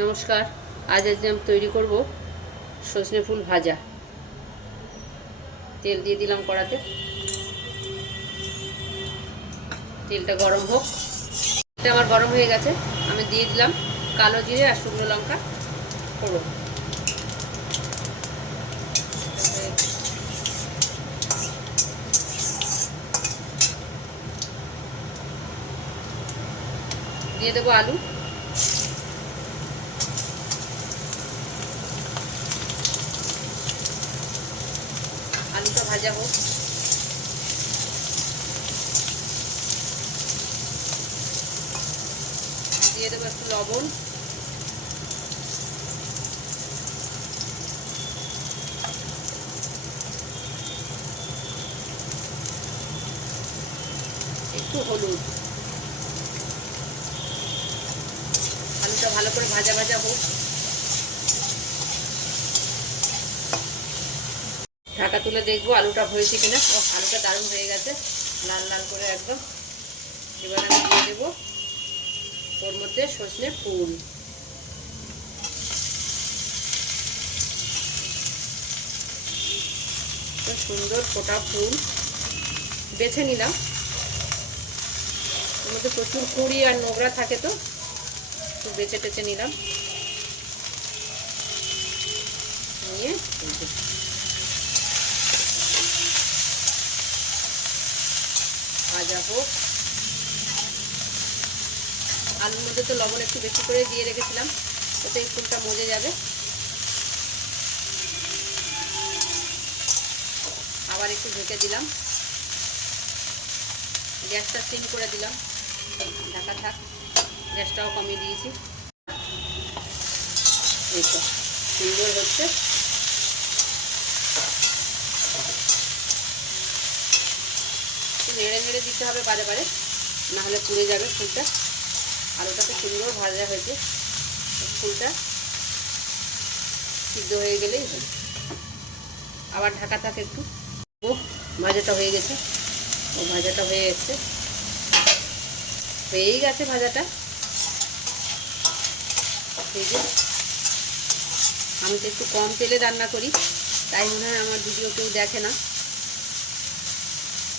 নমস্কার। আজ আমি তৈরি করব সজনে ফুল ভাজা। তেল দিয়ে দিলাম কড়াতে, তেলটা গরম হোক। এটা আমার গরম হয়ে গেছে, আমি দিয়ে দিলাম কালো জিরে আর শুকনো লঙ্কা ফোড়ন। দিয়ে দেবো আলু, আলুটা ভাজা হোক। দিয়ে দেবো একটু লবণ, একটু হলুদ। আলুটা ভালো করে ভাজা ভাজা হোক। ঢাকা তুলে দেখবো আলুটা হয়েছে কিনা। আলুটা দারুণ হয়ে গেছে, লাল লাল করে একদম। এবার আমি দিয়ে দেবো ওর মধ্যে সজনে ফুল। সুন্দর ফোটা ফুল বেছে নিলাম। ওর মধ্যে প্রচুর কুঁড়ি আর নোংরা থাকে, তো একটু বেছে টেছে নিলাম। নিয়ে ভাজা হোক। আলুর মধ্যে তো লবণ একটু বেশি করে দিয়ে রেখেছিলাম, ওতে এই ফুলটা মজে যাবে। আবার একটু ঢেকে দিলাম, গ্যাসটা সিম করে দিলাম, ঢাকা থাক। গ্যাসটাও কমিয়ে দিয়েছি। এই তো সুন্দর হচ্ছে। নেড়ে নেড়ে দিতে হবে বারে বারে, নাহলে পুড়ে যাবে ফুলটা। আলুটাতে সুন্দর ভাজা হয়েছে, ফুলটা সিদ্ধ হয়ে গেলেই হবে। আবার ঢাকা থাকে একটু। ও ভাজাটা হয়ে গেছে, ভাজাটা হয়ে এসছে, হয়েই গেছে ভাজাটা। এই যে আমি তো একটু কম তেলে রান্না করি, তাই মনে হয় আমার ভিডিও কেউ দেখে না,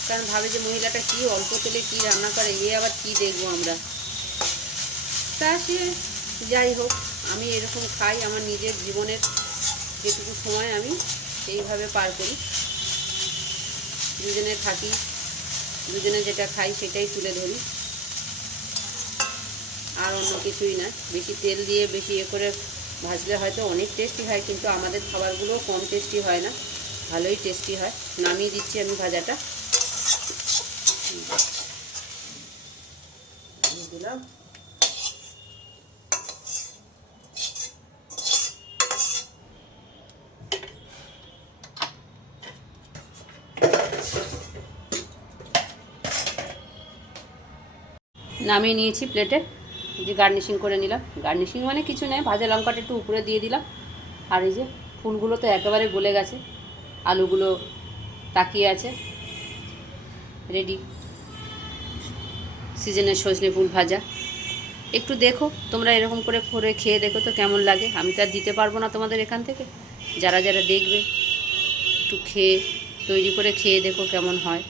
কারণ ভাবে যে মহিলাটা কি অল্প তেলে কি রান্না করে, এ আবার কি দেখবো আমরা। তা সে যাই হোক, আমি এরকম খাই। আমার নিজের জীবনের যেটুকু সময় আমি এইভাবে পার করি। দুজনে থাকি, দুজনে যেটা খাই সেটাই তুলে ধরি, আর অন্য কিছুই না। বেশি তেল দিয়ে বেশি করে ভাজলে হয়তো অনেক টেস্টি হয়, কিন্তু আমাদের খাবারগুলো কম টেস্টি হয় না, ভালোই টেস্টি হয়। নামিয়ে দিচ্ছি আমি ভাজাটা, দিলাম। নামিয়ে নিয়েছি প্লেটে, যে গার্নিশিং করে নিলাম। গার্নিশিং মানে কিছু নয়, ভাজা লঙ্কাটা একটু উপরে দিয়ে দিলাম। আর এই যে ফুলগুলো তো একেবারে গলে গেছে, আলুগুলো তাকিয়ে আছে। রেডি সিজনের সজনে ফুল ভাজা। একটু দেখো তোমরা, এরকম করে করে খেয়ে দেখো তো কেমন লাগে। আমি তো আর দিতে পারবো না তোমাদের এখান থেকে, যারা যারা দেখবে একটু খেয়ে তৈরি করে খেয়ে দেখো কেমন হয়।